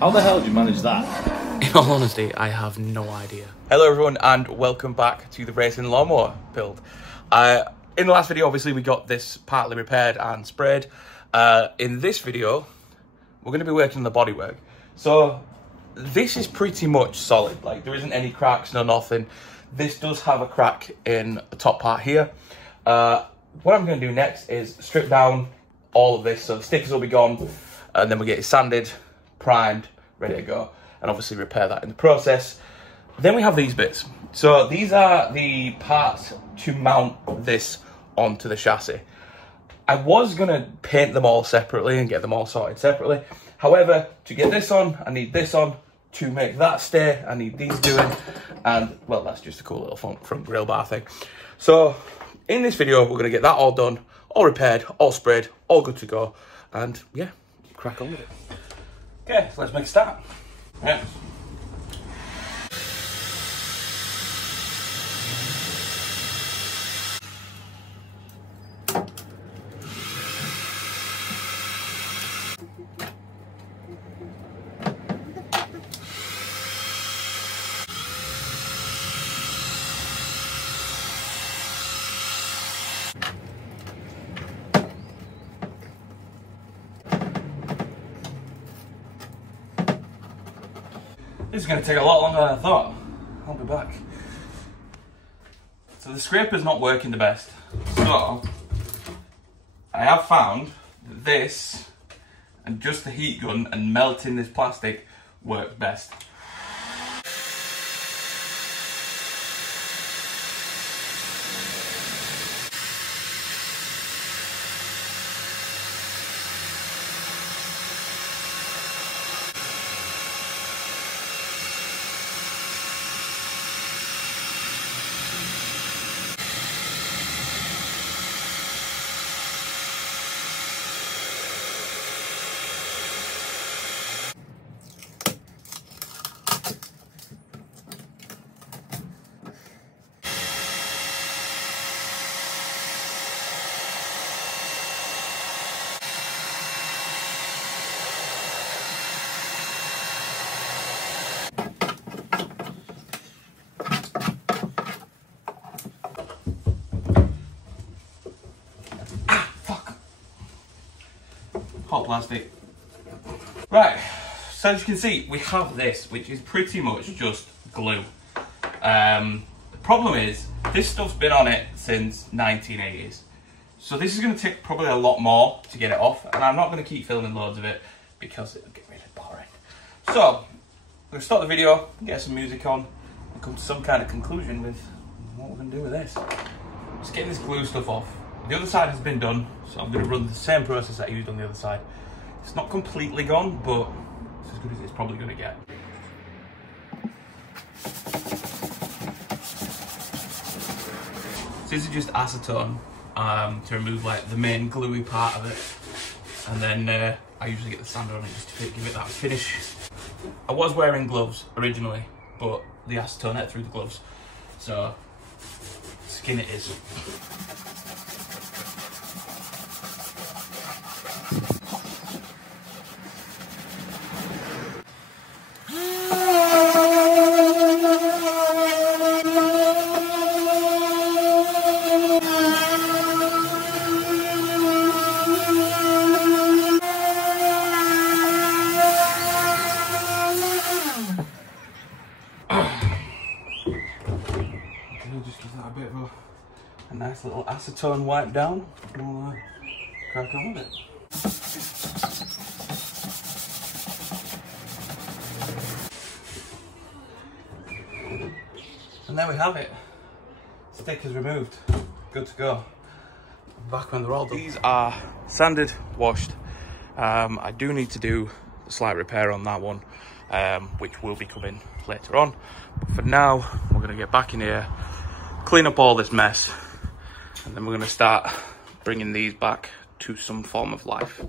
How the hell did you manage that? In all honesty, I have no idea. Hello everyone and welcome back to the racing lawnmower build. In the last video, obviously, we got this partly repaired and sprayed. In this video, we're going to be working on the bodywork. So this is pretty much solid. Like, there isn't any cracks, no nothing. This does have a crack in the top part here. What I'm going to do next is strip down all of this, so the stickers will be gone, and then we'll get it sanded, primed, ready to go, and obviously repair that in the process. Then we have these bits. So these are the parts to mount this onto the chassis. I was going to paint them all separately and get them all sorted separately. However, to get this on, I need this on. To make that stay, I need these doing. And, well, that's just a cool little front grill bar thing. So in this video, we're going to get that all done, all repaired, all sprayed, all good to go. And, yeah, crack on with it. Okay, so let's make a start. Yeah. This is going to take a lot longer than I thought. I'll be back. So the scraper's not working the best. So I have found that this and just the heat gun and melting this plastic works best. Hot plastic. Right, so as you can see, we have this, which is pretty much just glue. The problem is, this stuff's been on it since 1980s. So this is going to take probably a lot more to get it off, and I'm not going to keep filming loads of it because it'll get really boring. So, I'm going to start the video, get some music on, and come to some kind of conclusion with what we're going to do with this. Just getting this glue stuff off. The other side has been done, so I'm going to run the same process that I used on the other side. It's not completely gone, but it's as good as it's probably going to get. So this is just acetone to remove like the main gluey part of it, and then I usually get the sander on it just to give it that finish. I was wearing gloves originally, but the acetone ate through the gloves, so skin it is. Just give that a bit of a nice little acetone wipe down, and we'll crack on with it. And there we have it. Stickers removed. Good to go. Back when they're all done. These are sanded, washed. I do need to do a slight repair on that one, which will be coming later on. But for now, we're going to get back in here, clean up all this mess, and then we're going to start bringing these back to some form of life.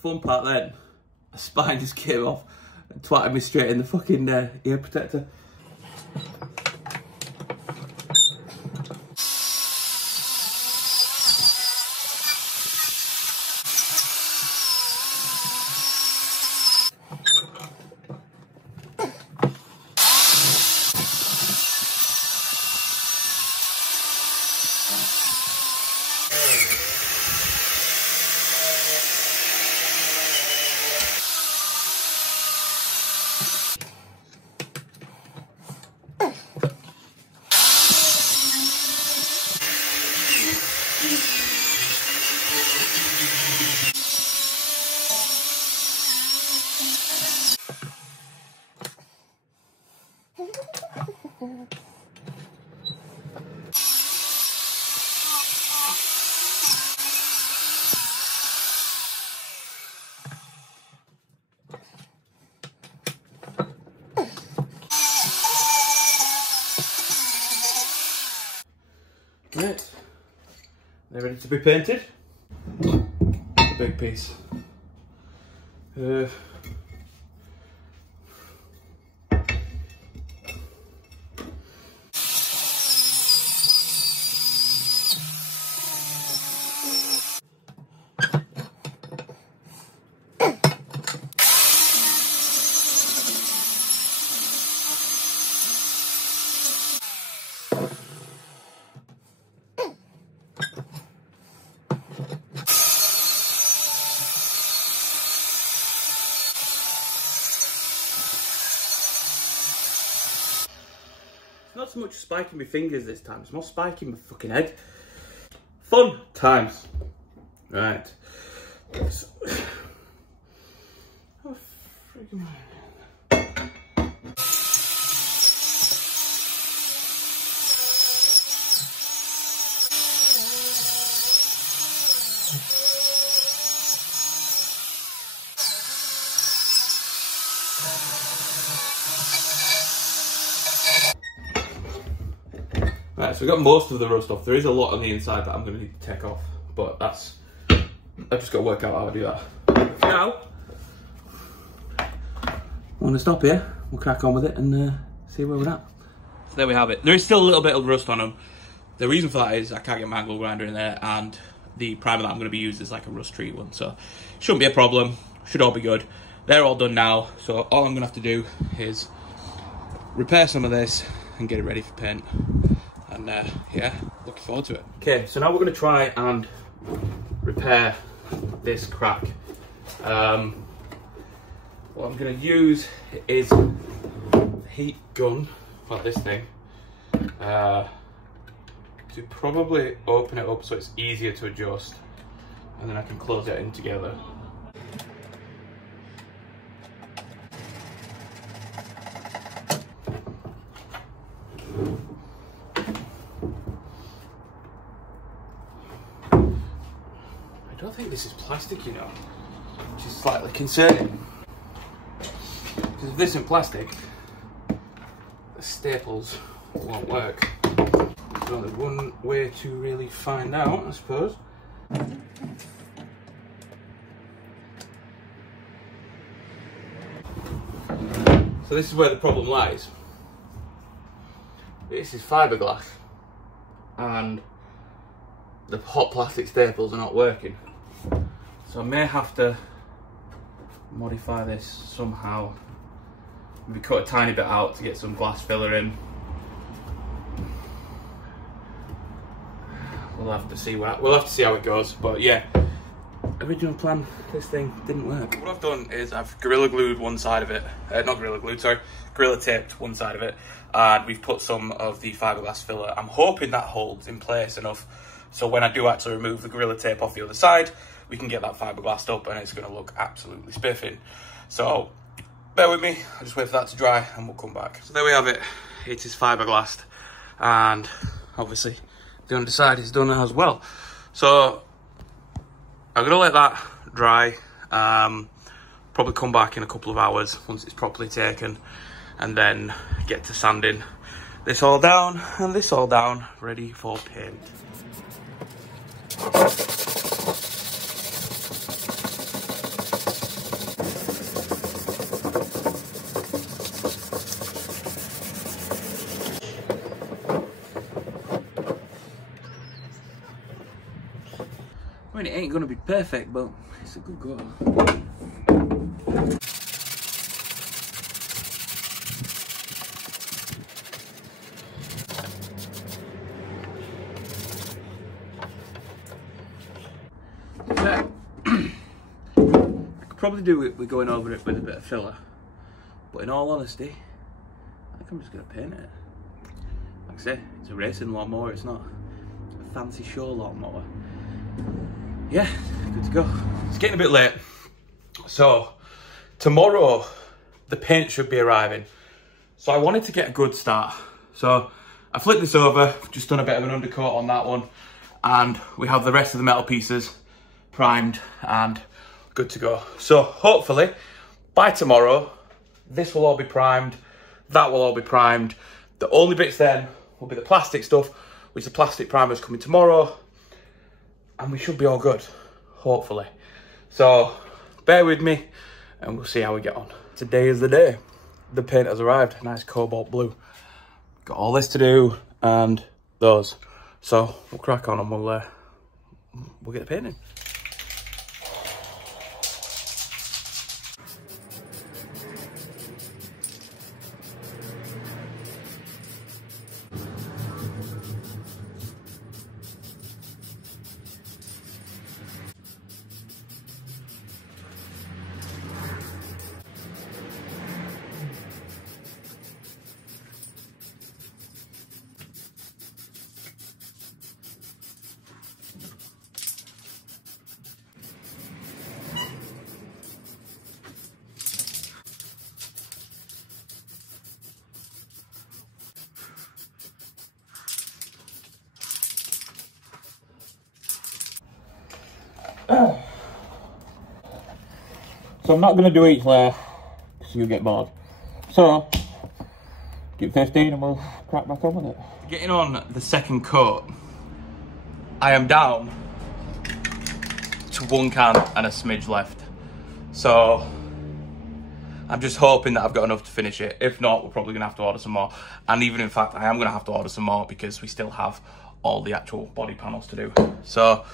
fun part then, a spine just came off and twatted me straight in the fucking ear protector. Right, they're ready to be painted. A big piece. Not so much spiking my fingers this time, it's more spiking my fucking head. Fun times. Right. So, oh, freaking Right, so we've got most of the rust off. There is a lot on the inside that I'm going to need to take off, but that's, I've just got to work out how to do that. Now, I want to stop here, we'll crack on with it and see where we're at. So there we have it. There is still a little bit of rust on them. The reason for that is I can't get my angle grinder in there, and the primer that I'm going to be using is like a rust-free one, so shouldn't be a problem, should all be good. They're all done now, so all I'm going to have to do is repair some of this and get it ready for paint. And yeah, looking forward to it. Okay, so now we're going to try and repair this crack. What I'm going to use is a heat gun, like this thing, to probably open it up so it's easier to adjust, and then I can close it in together. I don't think this is plastic, you know, which is slightly concerning. Because if this isn't plastic, the staples won't work. So there's one way to really find out, I suppose. So this is where the problem lies. This is fiberglass, and the hot plastic staples are not working. So I may have to modify this somehow. Maybe cut a tiny bit out to get some glass filler in. We'll have to see how it goes. But yeah, original plan, this thing didn't work. What I've done is I've Gorilla Glued one side of it. Not Gorilla Glued, sorry. Gorilla Taped one side of it. And we've put some of the fiberglass filler. I'm hoping that holds in place enough so when I do actually remove the Gorilla Tape off the other side, we can get that fiberglass up and it's going to look absolutely spiffing. So bear with me, I'll just wait for that to dry and we'll come back. So there we have it. It is fiberglassed, and obviously the underside is done as well. So I'm going to let that dry, probably come back in a couple of hours once it's properly taken, and then get to sanding this all down and this all down, ready for paint. mean, it ain't gonna be perfect, but it's a good go. Yeah. I could probably do it with going over it with a bit of filler, but in all honesty, I think I'm just gonna paint it. Like I say, it's a racing lawnmower, it's not a fancy show lawnmower. Yeah, good to go. It's getting a bit late, so tomorrow the paint should be arriving. So I wanted to get a good start. So I flipped this over, just done a bit of an undercoat on that one, and we have the rest of the metal pieces primed and good to go. So hopefully by tomorrow, this will all be primed, that will all be primed. The only bits then will be the plastic stuff, which the plastic primer is coming tomorrow, and we should be all good, hopefully. So bear with me and we'll see how we get on. Today is the day. The paint has arrived, nice cobalt blue. Got all this to do and those. So we'll crack on and we'll get the painting. So I'm not going to do each layer because you'll get bored. So get 15 and we'll crack back on with it. Getting on the second coat, I am down to 1 can and a smidge left. So I'm just hoping that I've got enough to finish it. If not, we're probably going to have to order some more. And even in fact, I am going to have to order some more because we still have all the actual body panels to do. So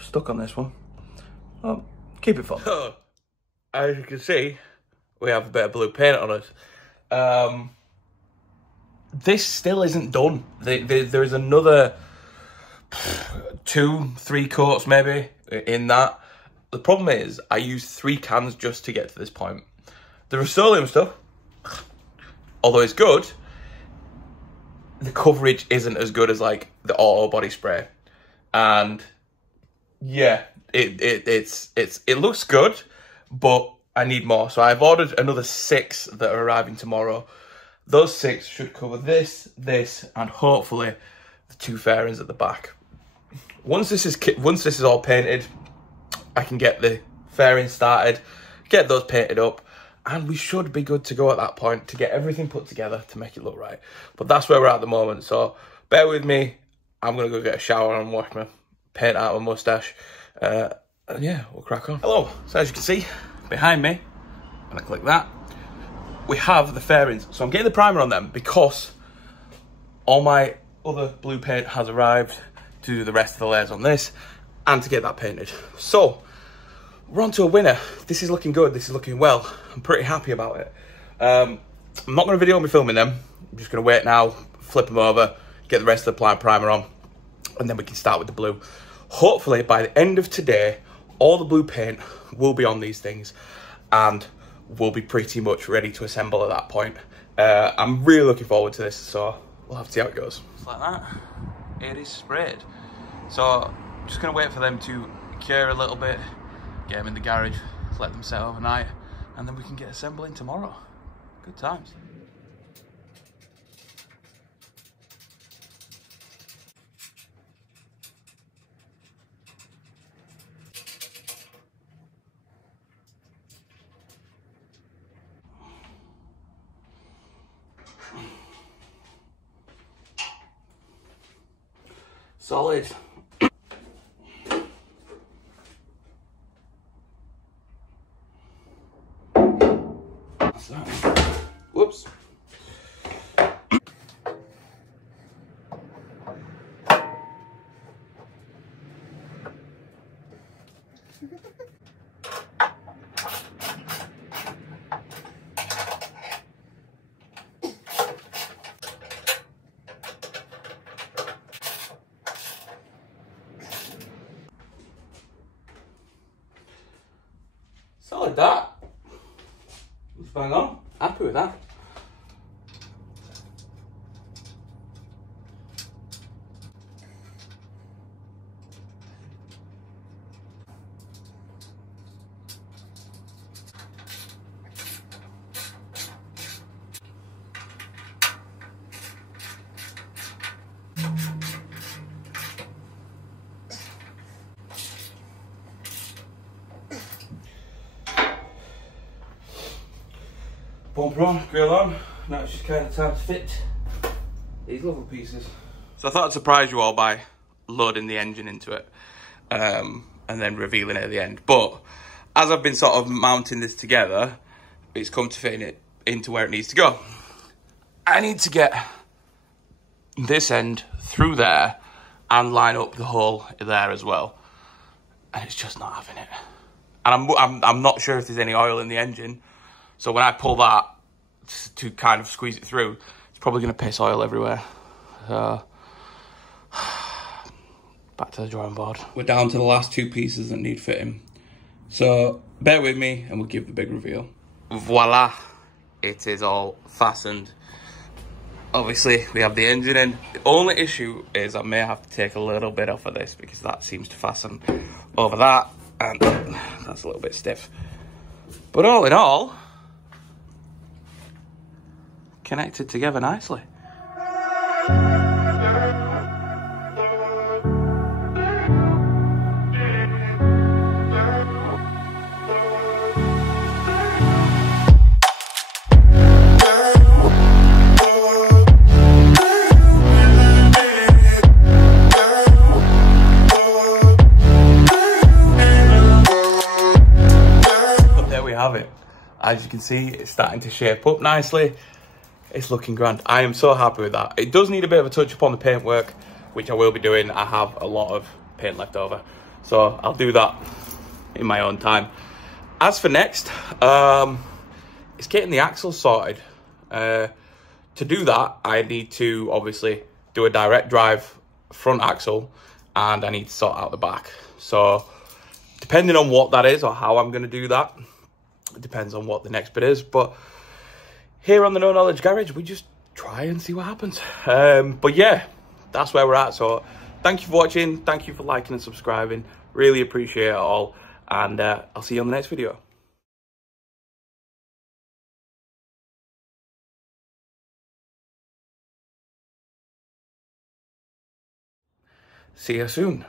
stuck on this one. Well, keep it fun. As you can see, we have a bit of blue paint on us. This still isn't done. There is another 2-3 coats maybe in that. The problem is I used 3 cans just to get to this point. The Rust-Oleum stuff, although it's good, the coverage isn't as good as like the auto body spray. And yeah, it looks good, but I need more. So I've ordered another 6 that are arriving tomorrow. Those 6 should cover this, and hopefully the 2 fairings at the back. Once this is all painted, I can get the fairings started, get those painted up, and we should be good to go at that point to get everything put together to make it look right. But that's where we're at the moment. So bear with me. I'm gonna go get a shower and wash my paint out of my mustache. And yeah, we'll crack on. Hello. So as you can see behind me, when I click that, we have the fairings. So I'm getting the primer on them because all my other blue paint has arrived to do the rest of the layers on this and to get that painted. So we're on to a winner. This is looking good. This is looking well. I'm pretty happy about it. I'm not going to video me filming them. I'm just going to wait now, flip them over, get the rest of the primer on, and then we can start with the blue. Hopefully by the end of today, all the blue paint will be on these things and we'll be pretty much ready to assemble at that point. I'm really looking forward to this, so we'll have to see how it goes. Just like that, it is sprayed. So I'm just going to wait for them to cure a little bit, get them in the garage, let them set overnight, and then we can get assembling tomorrow. Good times. Solid. That's that. Whoops. like that. It's bang on. Happy with that. Bumper on, grill on. Now it's just kind of time to fit these lovely pieces. So I thought I'd surprise you all by loading the engine into it and then revealing it at the end. But as I've been sort of mounting this together, it's come to fitting it into where it needs to go. I need to get this end through there and line up the hole there as well. And it's just not having it. And I'm not sure if there's any oil in the engine. So when I pull that to kind of squeeze it through, it's probably going to piss oil everywhere. Back to the drawing board. We're down to the last two pieces that need fitting. So bear with me and we'll give the big reveal. Voila, it is all fastened. Obviously we have the engine in. The only issue is I may have to take a little bit off of this because that seems to fasten over that and that's a little bit stiff. But all in all, connected together nicely. But there we have it. As you can see, it's starting to shape up nicely. It's looking grand. I am so happy with that. It does need a bit of a touch up on the paintwork, which I will be doing. I have a lot of paint left over, so I'll do that in my own time. As for next, it's getting the axle sorted. To do that, I need to obviously do a direct drive front axle, and I need to sort out the back. So depending on what that is or how I'm going to do that, it depends on what the next bit is. But here on the No Knowledge Garage, we just try and see what happens. But yeah, that's where we're at. So thank you for watching. Thank you for liking and subscribing. Really appreciate it all. And I'll see you on the next video. See you soon.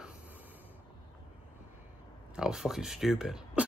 That was fucking stupid.